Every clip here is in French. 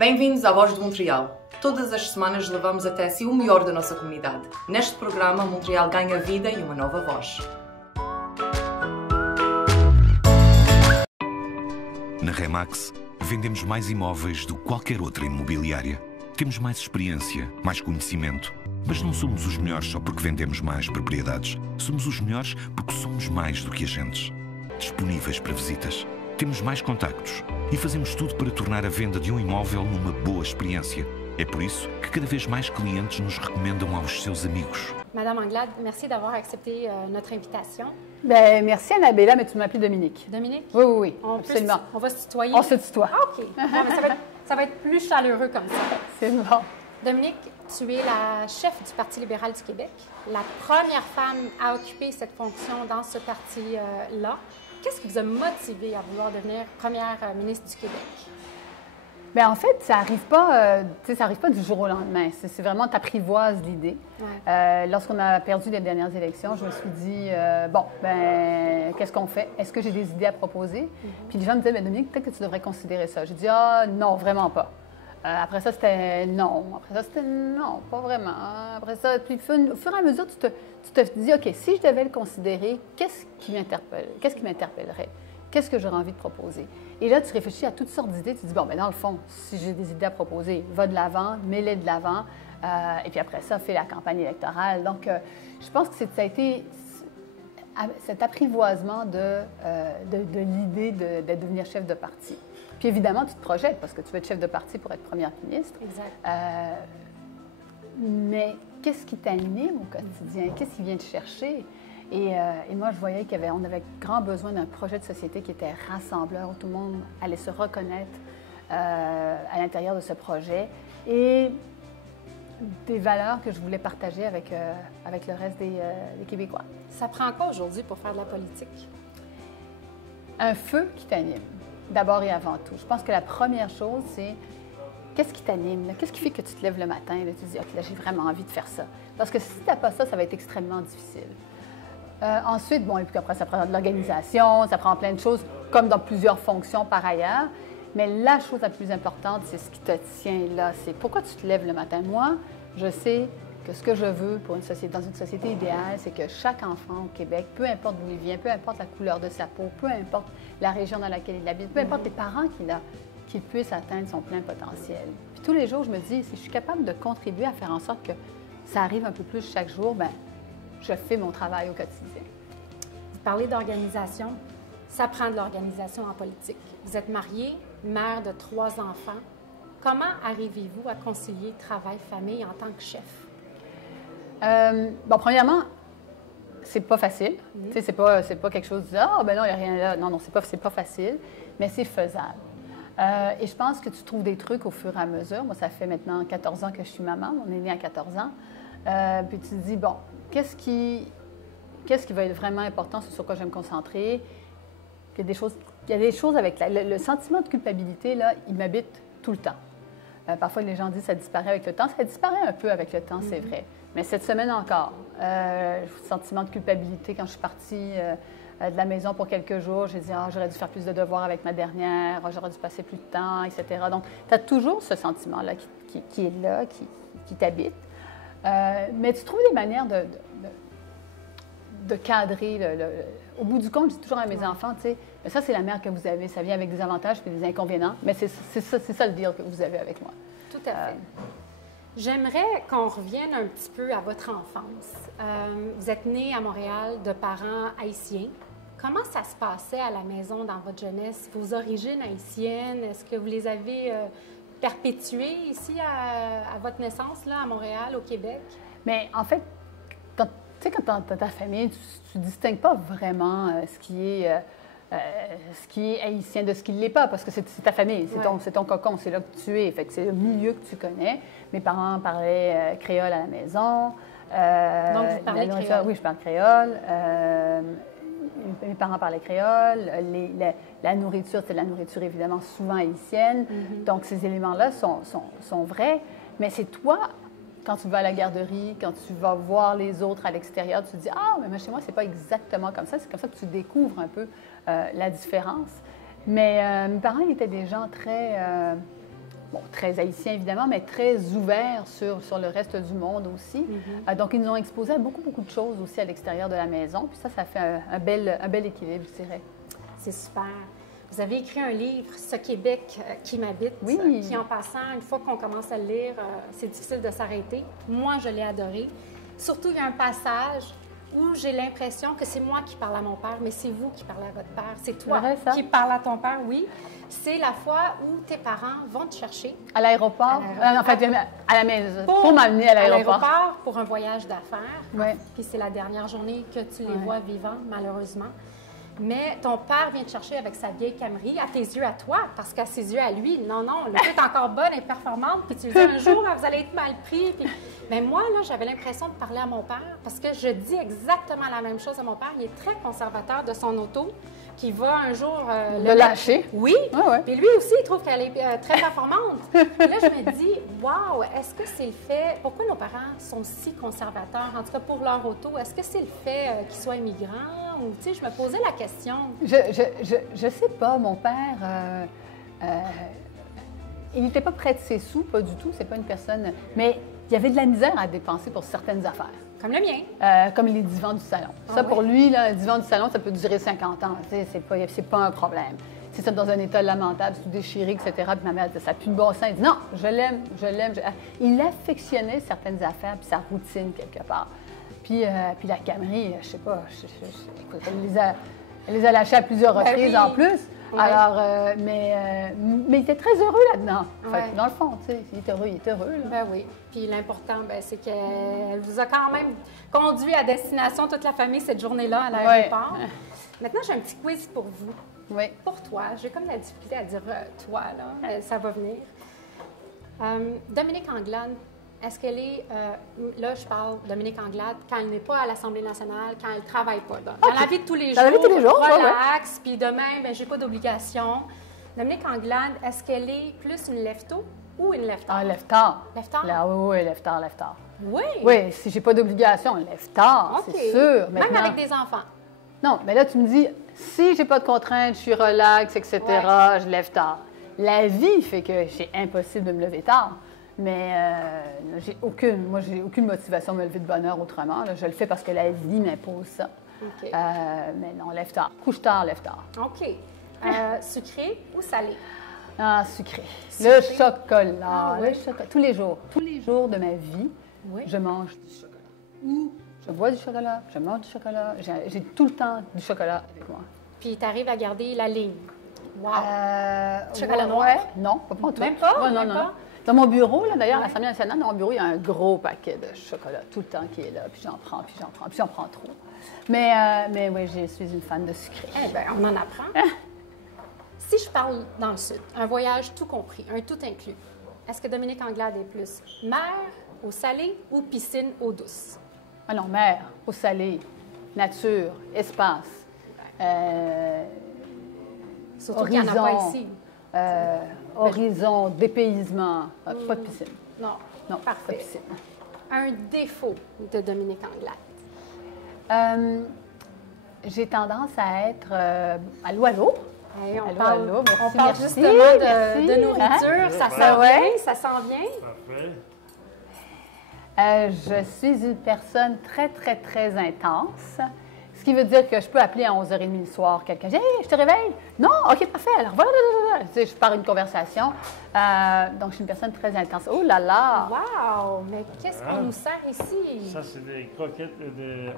Bem-vindos à Voz de Montreal. Todas as semanas levamos até si o melhor da nossa comunidade. Neste programa, Montreal ganha vida e uma nova voz. Na Remax, vendemos mais imóveis do que qualquer outra imobiliária. Temos mais experiência, mais conhecimento. Mas não somos os melhores só porque vendemos mais propriedades. Somos os melhores porque somos mais do que agentes. Disponíveis para visitas. Temos mais contactos e fazemos tudo para tornar a venda de um imóvel numa boa experiência. É por isso que cada vez mais clientes nos recomendam aos seus amigos. Madame Anglade, merci d'avoir accepté notre invitation. Ben, merci Annabella, mais tu m'appelles Dominique. Dominique? Oui, oui, oui, absolument. On va se tutoyer? On se tutoie. Ah, OK. Bon, ça va être plus chaleureux comme ça. C'est bon. Dominique, tu es la chef du Parti libéral du Québec, la première femme à occuper cette fonction dans ce parti-là. Qu'est-ce qui vous a motivé à vouloir devenir première ministre du Québec? Bien, en fait, ça n'arrive pas, du jour au lendemain. C'est vraiment, t'apprivoises l'idée. Ouais. Lorsqu'on a perdu les dernières élections, je me suis dit, qu'est-ce qu'on fait? Est-ce que j'ai des idées à proposer? Puis les gens me disaient, bien, Dominique, peut-être que tu devrais considérer ça. J'ai dit, non, vraiment pas. Après ça, c'était non. Après ça, c'était non, pas vraiment. Après ça, puis au fur et à mesure, tu te dis, OK, si je devais le considérer, qu'est-ce qui m'interpellerait? Qu'est-ce que j'aurais envie de proposer? Et là, tu réfléchis à toutes sortes d'idées. Tu dis, bon, bien, dans le fond, si j'ai des idées à proposer, va de l'avant, mets-les de l'avant. Et puis après ça, fais la campagne électorale. Donc, je pense que ça a été cet apprivoisement de l'idée de devenir chef de parti. Puis évidemment, tu te projettes parce que tu veux être chef de parti pour être première ministre. Exact. Mais qu'est-ce qui t'anime au quotidien? Qu'est-ce qui vient te chercher? Et moi, je voyais qu'on avait grand besoin d'un projet de société qui était rassembleur, où tout le monde allait se reconnaître à l'intérieur de ce projet. Et des valeurs que je voulais partager avec le reste des Québécois. Ça prend quoi aujourd'hui pour faire de la politique? Un feu qui t'anime. D'abord et avant tout. Je pense que la première chose, c'est qu'est-ce qui t'anime? Qu'est-ce qui fait que tu te lèves le matin et tu te dis, OK, là, j'ai vraiment envie de faire ça. Parce que si tu n'as pas ça, ça va être extrêmement difficile. Ensuite, bon, et puis après, ça prend de l'organisation, ça prend plein de choses, comme dans plusieurs fonctions par ailleurs. Mais la chose la plus importante, c'est ce qui te tient là. C'est pourquoi tu te lèves le matin. Moi, je sais que ce que je veux pour dans une société idéale, c'est que chaque enfant au Québec, peu importe d'où il vient, peu importe la couleur de sa peau, peu importe la région dans laquelle il habite, peu importe les parents qu'il a, qu'il puisse atteindre son plein potentiel. Puis tous les jours, je me dis, si je suis capable de contribuer à faire en sorte que ça arrive un peu plus chaque jour, bien, je fais mon travail au quotidien. Vous parlez d'organisation. Ça prend de l'organisation en politique. Vous êtes mariée, mère de 3 enfants. Comment arrivez-vous à concilier travail-famille en tant que chef? Bon, premièrement, c'est pas facile. Tu sais, c'est pas quelque chose de « Ah, ben non, il n'y a rien là. » Non, c'est pas facile, mais c'est faisable. Et je pense que tu trouves des trucs au fur et à mesure. Moi, ça fait maintenant 14 ans que je suis maman. On est né à 14 ans. Puis tu te dis, bon, qu'est-ce qui va être vraiment important, sur quoi je vais me concentrer? Il y a des choses avec le sentiment de culpabilité, là, il m'habite tout le temps. Parfois, les gens disent que ça disparaît avec le temps. Ça disparaît un peu avec le temps, c'est vrai. Mais cette semaine encore, sentiment de culpabilité quand je suis partie de la maison pour quelques jours. J'ai dit, j'aurais dû faire plus de devoirs avec ma dernière, j'aurais dû passer plus de temps, etc. Donc, tu as toujours ce sentiment-là qui est là, qui t'habite. Mais tu trouves des manières de cadrer. Au bout du compte, je dis toujours à mes enfants, tu sais, ça, c'est la mère que vous avez. Ça vient avec des avantages et des inconvénients, mais c'est ça le deal que vous avez avec moi. Tout à fait. J'aimerais qu'on revienne un petit peu à votre enfance. Vous êtes née à Montréal de parents haïtiens. Comment ça se passait à la maison dans votre jeunesse? Vos origines haïtiennes, est-ce que vous les avez perpétuées ici à votre naissance, là, à Montréal, au Québec? Mais en fait, tu sais, quand tu as ta famille, tu ne distingues pas vraiment ce qui est haïtien de ce qui ne l'est pas, parce que c'est ta famille, c'est ton cocon, c'est là que tu es. Fait que c'est le milieu que tu connais. Mes parents parlaient créole à la maison. Donc, vous parlez créole? Oui, je parle créole. Mes parents parlaient créole. La nourriture, c'est de la nourriture évidemment souvent haïtienne. Donc, ces éléments-là sont vrais. Mais c'est toi, quand tu vas à la garderie, quand tu vas voir les autres à l'extérieur, tu te dis « Ah, mais chez moi, c'est pas exactement comme ça. » C'est comme ça que tu découvres un peu la différence. Mais mes parents étaient des gens très... bon, très haïtiens évidemment, mais très ouverts sur le reste du monde aussi. Donc, ils nous ont exposé à beaucoup, beaucoup de choses aussi à l'extérieur de la maison. Puis ça fait un bel équilibre, je dirais. C'est super. Vous avez écrit un livre, Ce Québec qui m'habite, oui. Qui, en passant, une fois qu'on commence à le lire, c'est difficile de s'arrêter. Moi, je l'ai adoré. Surtout, il y a un passage où j'ai l'impression que c'est moi qui parle à mon père, mais c'est vous qui parlez à votre père. C'est toi qui parles à ton père, oui. C'est la fois où tes parents vont te chercher. À l'aéroport? En fait, à la maison, pour m'amener à l'aéroport. À l'aéroport, pour un voyage d'affaires. Oui. Puis c'est la dernière journée que tu les vois vivants, malheureusement. Mais ton père vient te chercher avec sa vieille Camry, à tes yeux à toi, parce qu'à ses yeux à lui, non, l'auto est encore bonne et performante, puis tu lui dis un jour, vous allez être mal pris. Puis... Mais moi, là, j'avais l'impression de parler à mon père, parce que je dis exactement la même chose à mon père. Il est très conservateur de son auto, qui va un jour... le lâcher. Oui. Ouais. Puis lui aussi, il trouve qu'elle est très performante. Puis là, je me dis, wow, est-ce que c'est le fait... Pourquoi nos parents sont si conservateurs, en tout cas pour leur auto? Est-ce que c'est le fait qu'ils soient immigrants? Ou, tu sais, je me posais la question. Je sais pas. Mon père, il n'était pas près de ses sous, pas du tout. C'est pas une personne... Mais il y avait de la misère à dépenser pour certaines affaires. Comme le mien. Comme les divans du salon. Ça, pour lui, là, le divan du salon, ça peut durer 50 ans. C'est pas un problème. C'est ça, dans un état lamentable, tout déchiré, etc. Puis ma mère disait, ça pue de bon sens. Il dit, non, je l'aime. Il affectionnait certaines affaires, puis sa routine, quelque part. Puis la Camry, je sais pas, écoute, elle les a lâchés à plusieurs reprises en plus. Oui. Alors, mais il était très heureux là-dedans. Fait, dans le fond, tu sais, il est heureux. Là. Ben oui. Puis l'important, c'est qu'elle vous a quand même conduit à destination, toute la famille, cette journée-là à l'aéroport. Oui. Maintenant, j'ai un petit quiz pour vous. Oui. Pour toi, j'ai comme la difficulté à dire toi, là, ça va venir. Dominique Anglade, est-ce qu'elle est, là je parle Dominique Anglade, quand elle n'est pas à l'Assemblée nationale, quand elle ne travaille pas, dans la vie de tous les jours, relax, puis demain, j'ai pas d'obligation. Dominique Anglade, est-ce qu'elle est plus une lève-tôt ou une lève-tard? Ah, lève-tard. Lève-tard? Oui, lève-tard. Oui? Oui, si j'ai pas d'obligation, lève-tard, c'est sûr. Maintenant, même avec des enfants? Non, mais là, tu me dis, si j'ai pas de contraintes, je suis relax, etc., je lève tard. La vie fait que c'est impossible de me lever tard. Mais j'ai aucune motivation de me lever de bonne heure autrement. Là. Je le fais parce que la vie m'impose ça. Okay. Mais non, lève tard. Couche tard, lève tard. OK. Sucré ou salé? Ah, sucré. Le chocolat. Le chocolat. Tous les jours de ma vie, je mange du chocolat. Je bois du chocolat, je mange du chocolat. J'ai tout le temps du chocolat avec moi. Puis tu arrives à garder la ligne? Wow! Chocolat noir? Non, pas tout. Même pas? Non. Dans mon bureau, là, d'ailleurs, à l'Assemblée nationale, dans mon bureau, il y a un gros paquet de chocolat tout le temps qui est là. Puis j'en prends, puis j'en prends trop. Mais oui, je suis une fan de sucré. Eh bien, on en apprend. Si je parle dans le Sud, un voyage tout compris, un tout inclus, est-ce que Dominique Anglade est plus mer, eau salée ou piscine, eau douce? Ah non, mer, eau salée, nature, espace, surtout qu'il n'y en a pas ici. Horizon, dépaysement, pas de piscine. Non, parfait. Pas de piscine. Un défaut de Dominique Anglade? J'ai tendance à être à l'eau à l'eau. Hey, on parle justement de nourriture. Ça sent bien. Parfait. Je suis une personne très, très, très intense. Ce qui veut dire que je peux appeler à 11h30 le soir quelqu'un. Hey, je te réveille? Non? OK, parfait. Alors voilà. Tu sais, je pars une conversation. Donc, je suis une personne très intense. Oh là là! Wow! Mais qu'est-ce qu'on nous sert ici? Ça, c'est des croquettes de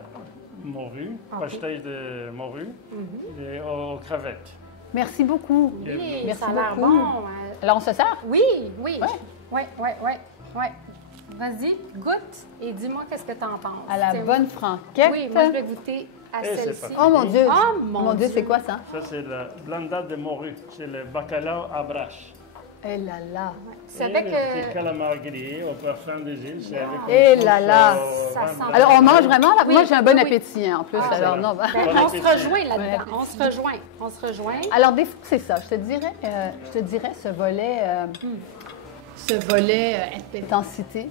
morue, pâté de morue et aux crevettes. Merci beaucoup. Oui, merci ça a l'air beaucoup. bon. Alors, on se sert? Oui. Vas-y, goûte et dis-moi qu'est-ce que tu en penses. À la bonne franquette. Oui, moi, je vais goûter à celle-ci. Oh mon Dieu! Oh mon Dieu, c'est quoi ça? Ça, c'est la blanda de morue. C'est le bacalao à brache. Eh là là! C'est avec... le petit calamar grillé au parfum des îles. C'est avec eh là là! Ça sent... Alors, on mange vraiment... Oui, moi, j'ai un bon appétit, en plus. Alors, non, on se rejoint là-dedans. On se rejoint. Alors, des fois, c'est ça. Je te dirais ce volet intensité,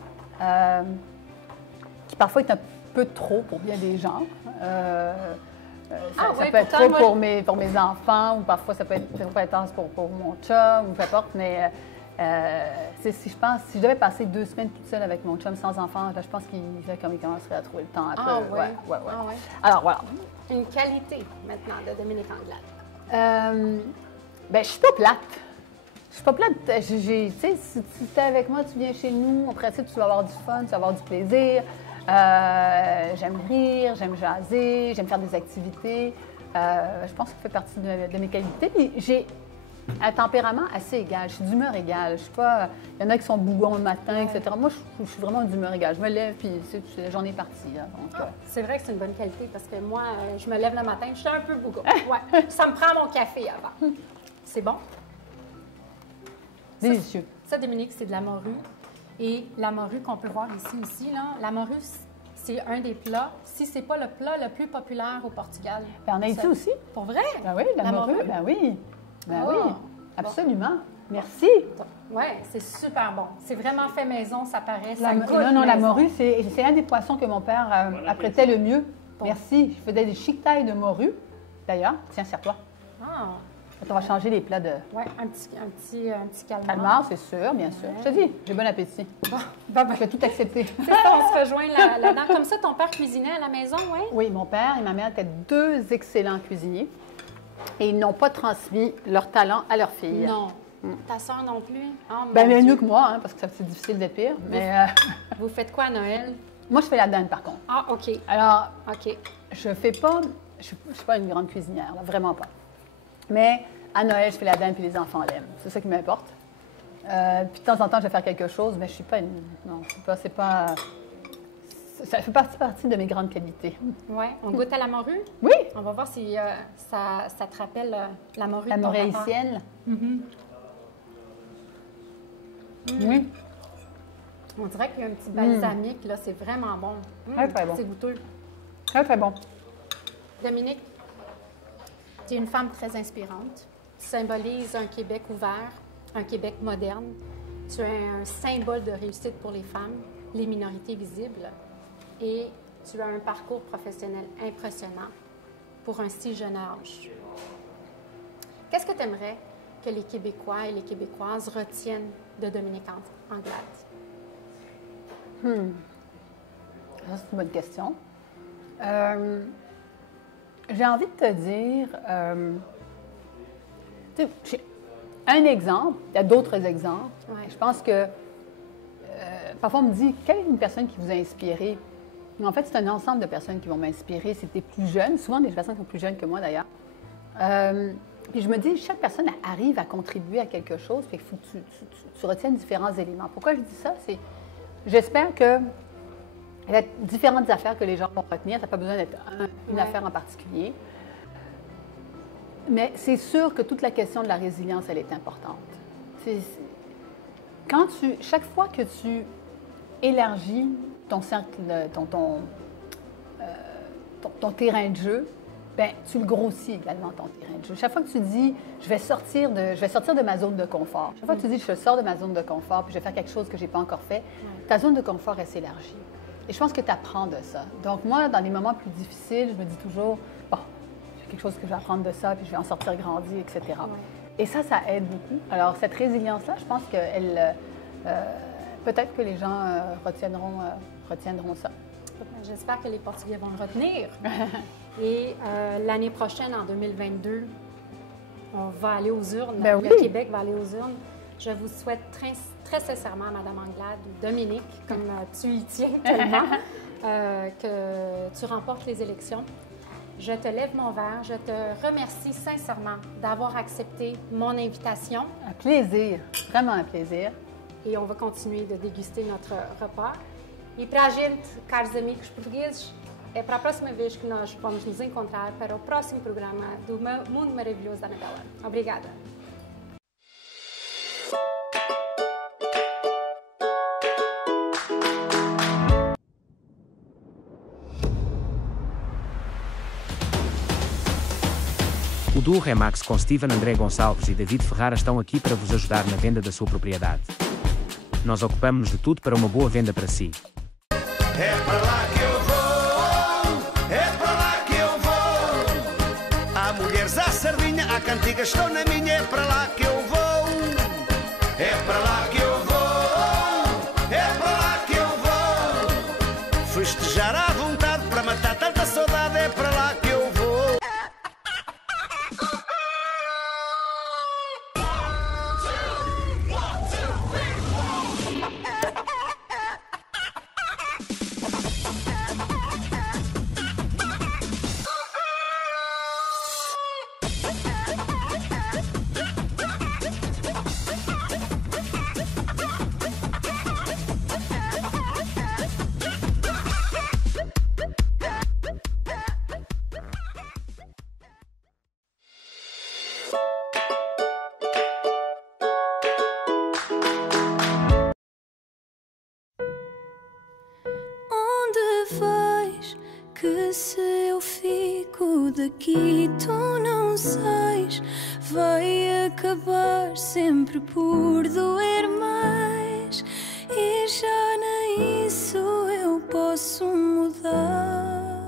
qui parfois est un peu trop pour bien des gens. Ça peut être trop pour mes enfants, ou parfois ça peut être trop intense pour mon chum, ou peu importe, mais Si je devais passer 2 semaines toute seule avec mon chum sans enfant, là, je pense qu'il commencerait à trouver le temps après. Ah oui? Ouais. Ah, ouais. Alors, voilà. Une qualité, maintenant, de Dominique Anglade. Ben, je suis pas plate. Je suis pas plate. Tu sais, si tu es avec moi, tu viens chez nous, après ça, tu vas avoir du fun, tu vas avoir du plaisir. J'aime rire, j'aime jaser, j'aime faire des activités. Je pense que ça fait partie de mes qualités. Puis j'ai un tempérament assez égal. Je suis d'humeur égale. Je suis pas... Il y en a qui sont bougons le matin, etc. Moi, je suis vraiment d'humeur égale. Je me lève, puis la journée est partie. Là, donc, c'est vrai que c'est une bonne qualité, parce que moi, je me lève le matin, je suis un peu bougon. Ouais. Ça me prend mon café avant. C'est bon? Délicieux. Ça, Dominique, c'est de la morue. Et la morue qu'on peut voir ici aussi, là, la morue, c'est un des plats, si ce n'est pas le plat le plus populaire au Portugal. Ben, en Haïti aussi. Pour vrai? Ben oui, la morue. Ben oui. Ben oui, absolument. Bon. Merci. Oui, c'est super bon. C'est vraiment fait maison, ça paraît. La morue, c'est un des poissons que mon père apprêtait le mieux. Bon. Merci. Je faisais des chiquetailles de morue. D'ailleurs, tiens, serre-toi. Ah. On va changer les plats de... Oui, un petit calmar. Calmar, c'est sûr, bien sûr. Je te dis, j'ai bon appétit. Ben. Je vais tout accepter. C'est ça, on se rejoint là-dedans. Comme ça, ton père cuisinait à la maison, oui? Oui, mon père et ma mère étaient 2 excellents cuisiniers. Et ils n'ont pas transmis leur talent à leurs filles. Non. Ta soeur non plus? Oh, bien mieux que moi, hein, parce que c'est difficile d'être pire. Mais, vous faites quoi à Noël? Moi, je fais la dinde, par contre. Ah, OK. Alors, OK. je fais pas... Je suis pas une grande cuisinière, là, vraiment pas. Mais à Noël, je fais la dinde puis les enfants l'aiment. C'est ça qui m'importe. Puis de temps en temps, je vais faire quelque chose, mais je suis pas une... Non, c'est pas... Ça fait partie de mes grandes qualités. Oui. On goûte à la morue? Oui. On va voir si ça te rappelle la morue. La morue haïtienne. Oui. On dirait qu'il y a un petit balsamique, là. C'est vraiment bon. Très bon. C'est goûteux. Très, très bon. Dominique, tu es une femme très inspirante. Tu symbolises un Québec ouvert, un Québec moderne. Tu es un symbole de réussite pour les femmes, les minorités visibles. Et tu as un parcours professionnel impressionnant pour un si jeune âge. Qu'est-ce que tu aimerais que les Québécois et les Québécoises retiennent de Dominique Anglade? Ça, c'est une bonne question. J'ai envie de te dire... un exemple, il y a d'autres exemples. Ouais. Je pense que... parfois, on me dit, quelle est une personne qui vous a inspiré? En fait, c'est un ensemble de personnes qui vont m'inspirer. C'est des plus jeunes, souvent des personnes qui sont plus jeunes que moi, d'ailleurs. Puis je me dis, chaque personne arrive à contribuer à quelque chose, puis il faut que tu retiennes différents éléments. Pourquoi je dis ça? C'est, j'espère que il y a différentes affaires que les gens vont retenir. Ça n'a pas besoin d'être une affaire en particulier. Mais c'est sûr que toute la question de la résilience, elle est importante. Chaque fois que tu élargis ton cercle, ton terrain de jeu, bien, tu le grossis également, ton terrain de jeu. Chaque fois que tu dis, je vais sortir de ma zone de confort, chaque fois que tu dis, je sors de ma zone de confort, puis je vais faire quelque chose que je n'ai pas encore fait, ta zone de confort, elle s'élargit. Et je pense que tu apprends de ça. Donc moi, dans les moments plus difficiles, je me dis toujours, bon, j'ai quelque chose que je vais apprendre de ça, puis je vais en sortir grandi, etc. Ouais. Et ça aide beaucoup. Alors, cette résilience-là, je pense qu'elle... peut-être que les gens retiendront ça. J'espère que les Portugais vont le retenir. Et l'année prochaine, en 2022, on va aller aux urnes. Ben oui. Le Québec va aller aux urnes. Je vous souhaite très, très sincèrement, Mme Anglade ou Dominique, comme tu y tiens tellement, que tu remportes les élections. Je te lève mon verre. Je te remercie sincèrement d'avoir accepté mon invitation. Un plaisir, vraiment un plaisir. E on vai continuar a degustar notre repas. E para a gente, caros amigos portugueses, é para a próxima vez que nós vamos nos encontrar para o próximo programa do Mundo Maravilhoso da Anabela. Obrigada! O duo Remax com Steven André Gonçalves e David Ferrara estão aqui para vos ajudar na venda da sua propriedade. Nós ocupamos-nos de tudo para uma boa venda para si. É para lá que eu vou, é para lá que eu vou. Há mulheres à sardinha, há cantigas, estão na minha, é para lá que eu vou. É para lá que se eu fico daqui tu não sais, vai acabar sempre por doer mais, e já nem isso eu posso mudar.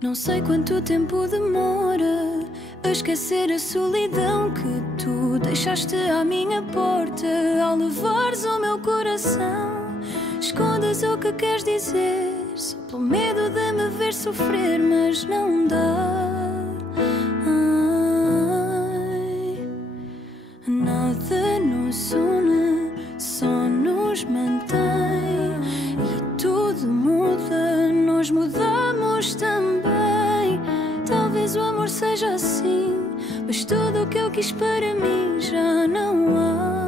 Não sei quanto tempo demora a esquecer a solidão que tu deixaste à minha porta ao levares o meu coração. Escondes o que queres dizer só pelo medo de me ver sofrer, mas não dá. Ai, nada nos une, só nos mantém, e tudo muda, nós mudamos também. Talvez o amor seja assim, mas tudo o que eu quis para mim já não há.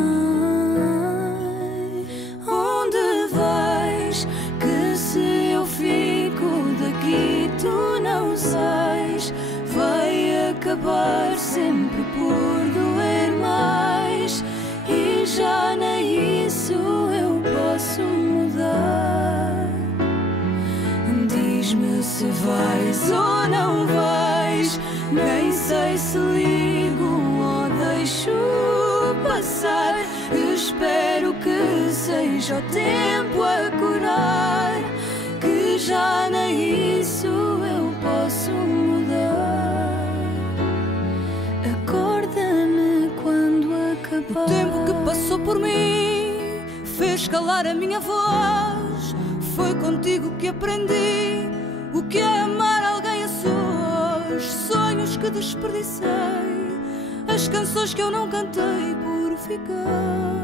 Ai, onde vais? Que se eu fico daqui tu não sais, vai acabar sempre por doer mais, e já nem isso eu posso mudar. Diz-me se vais ou não vais, nem sei se ligo ou deixo passar. Espero que seja o tempo a curar, que já nem isso eu posso mudar. Acorda-me quando acabar. O tempo que passou por mim fez calar a minha voz. Foi contigo que aprendi o que é amar alguém a sós. Sonhos que desperdicei, as canções que eu não cantei por ficar.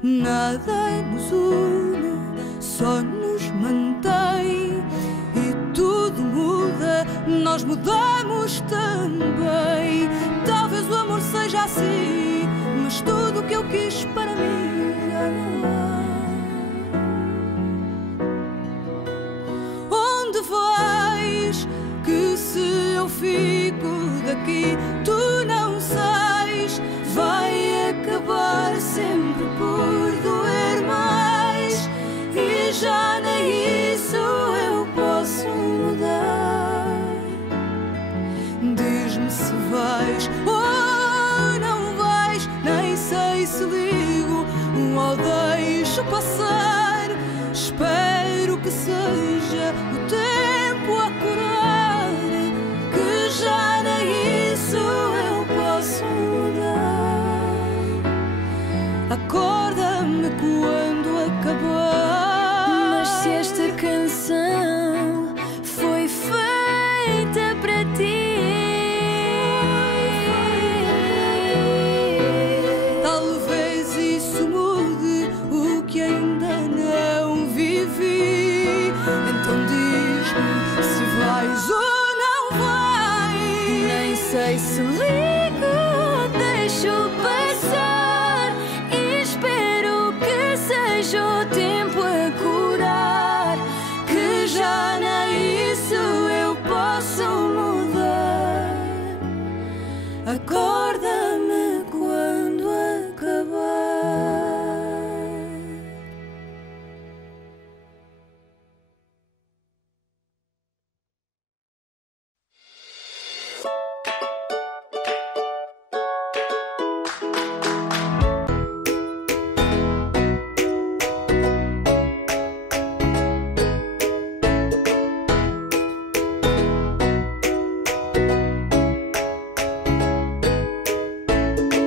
Nada nos une, só nos mantém, e tudo muda, nós mudamos também. Talvez o amor seja assim, mas tudo o que eu quis para mim já não há. Onde vais? Que se eu fico daqui tu não sais, vai acabar sempre por doer mais, e já nem isso eu posso mudar. Diz-me se vais ou não vais, nem sei se ligo ou deixo passar. Espero que seja o tempo a curar, que já nem isso eu posso mudar. Acorda-me quando acabar. Mas se esta canção foi feita para ti, talvez isso mude o que ainda não vivi. Então diz-me se vais ou não vais. nem sei se ligo ou deixo passar, e espero que seja o tempo a curar, que já nem isso eu posso mudar. Acorda-me quando acabar.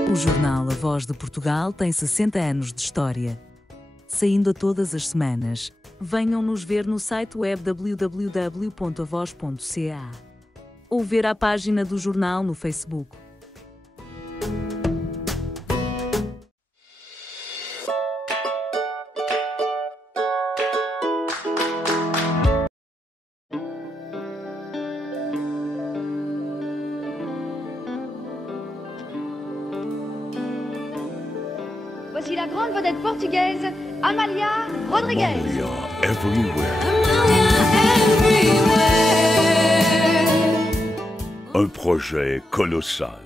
O jornal A Voz de Portugal tem 60 anos de história. Saindo a todas as semanas, venham nos ver no site web www.avoz.ca ou ver a página do jornal no Facebook. Voici la grande vedette portugaise, Amália Rodrigues. Amalia Everywhere. Un projet colossal.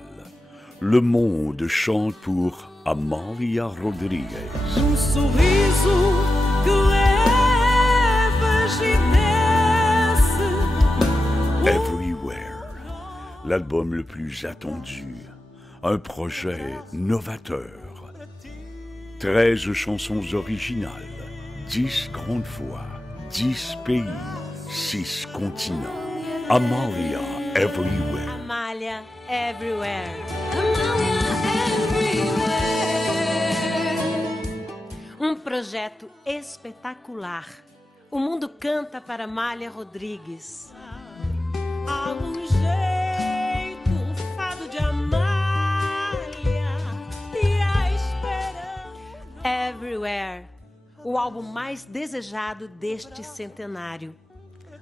Le monde chante pour Amália Rodrigues. Sorriso que levas e desce. Everywhere, l'album le plus attendu, un projet novateur. 13 chansons originales, 10 grandes voix, 10 pays, 6 continents. Amália Everywhere. Amália Everywhere. Um projeto espetacular. O mundo canta para Amália Rodrigues. Há um jeito, um fado de Amália e a esperança. Everywhere, o álbum mais desejado deste centenário.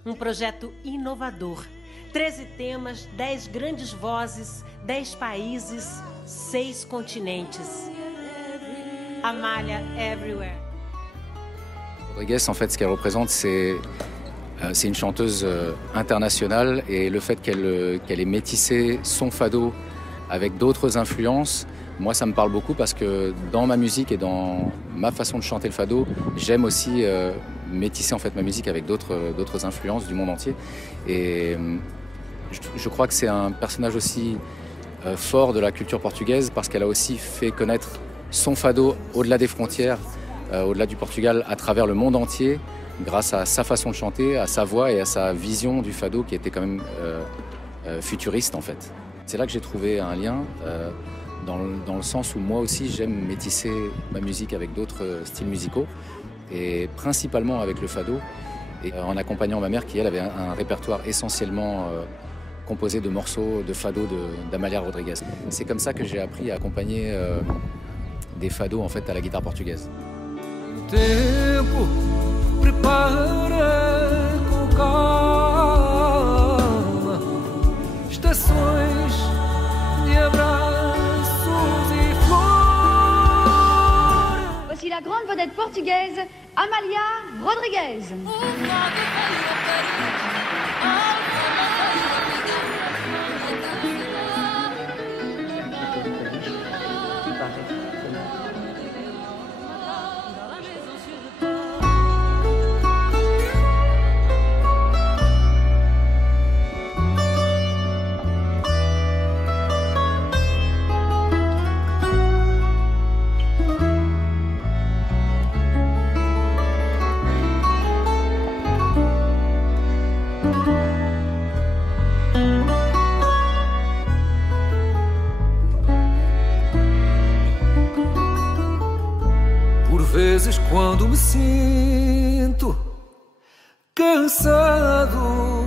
Um projeto inovador. 13 temas, 10 grandes vozes, 10 países, 6 continentes. Amália Everywhere. Rodrigues, en fait, ce qu'elle représente, c'est une chanteuse internationale et le fait qu'elle ait métissé son fado avec d'autres influences, moi, ça me parle beaucoup parce que dans ma musique et dans ma façon de chanter le fado, j'aime aussi métisser en fait ma musique avec d'autres influences du monde entier. Et je crois que c'est un personnage aussi fort de la culture portugaise parce qu'elle a aussi fait connaître son fado au-delà des frontières, au-delà du Portugal, à travers le monde entier, grâce à sa façon de chanter, à sa voix et à sa vision du fado qui était quand même futuriste en fait. C'est là que j'ai trouvé un lien dans le sens où moi aussi j'aime métisser ma musique avec d'autres styles musicaux et principalement avec le fado et en accompagnant ma mère qui elle avait un répertoire essentiellement composé de morceaux de fado d'Amália Rodrigues. C'est comme ça que j'ai appris à accompagner des fados en fait à la guitare portugaise. Tempo prepara com calma estações de abraços e flores. Voici la grande vedette portugaise, Amália Rodrigues. Vezes quando me sinto cansado,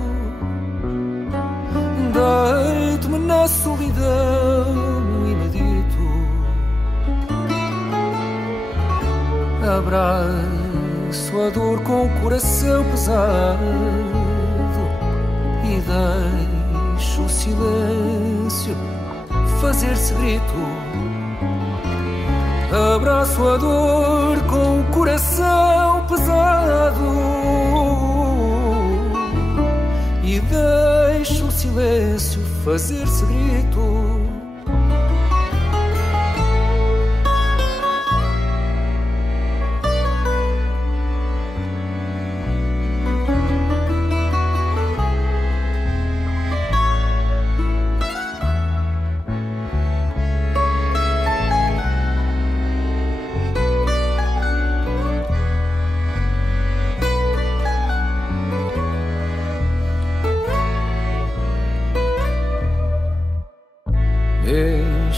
deito-me na solidão e medito. Abraço a dor com o coração pesado e deixo o silêncio fazer-se grito. Abraço a dor com o coração pesado e deixo o silêncio fazer-se grito.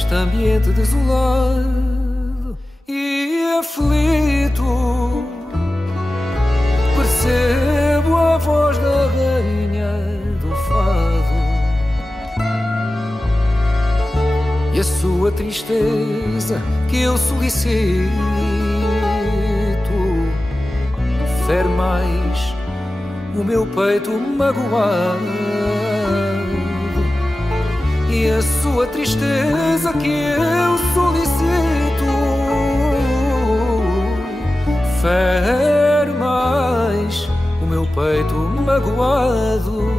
Neste ambiente desolado e aflito, percebo a voz da rainha do fado e a sua tristeza que eu solicito fere mais o meu peito magoado. E a sua tristeza que eu solicito fere mais o meu peito magoado.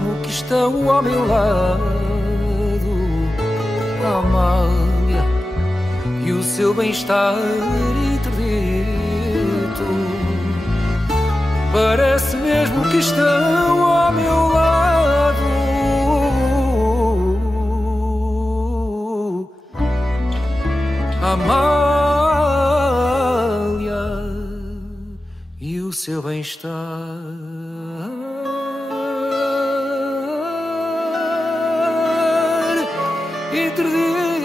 mesmo que estão ao meu lado, Amália, e o seu bem-estar interdito. Parece mesmo que estão ao meu lado, Amália, e o seu bem-estar interdito.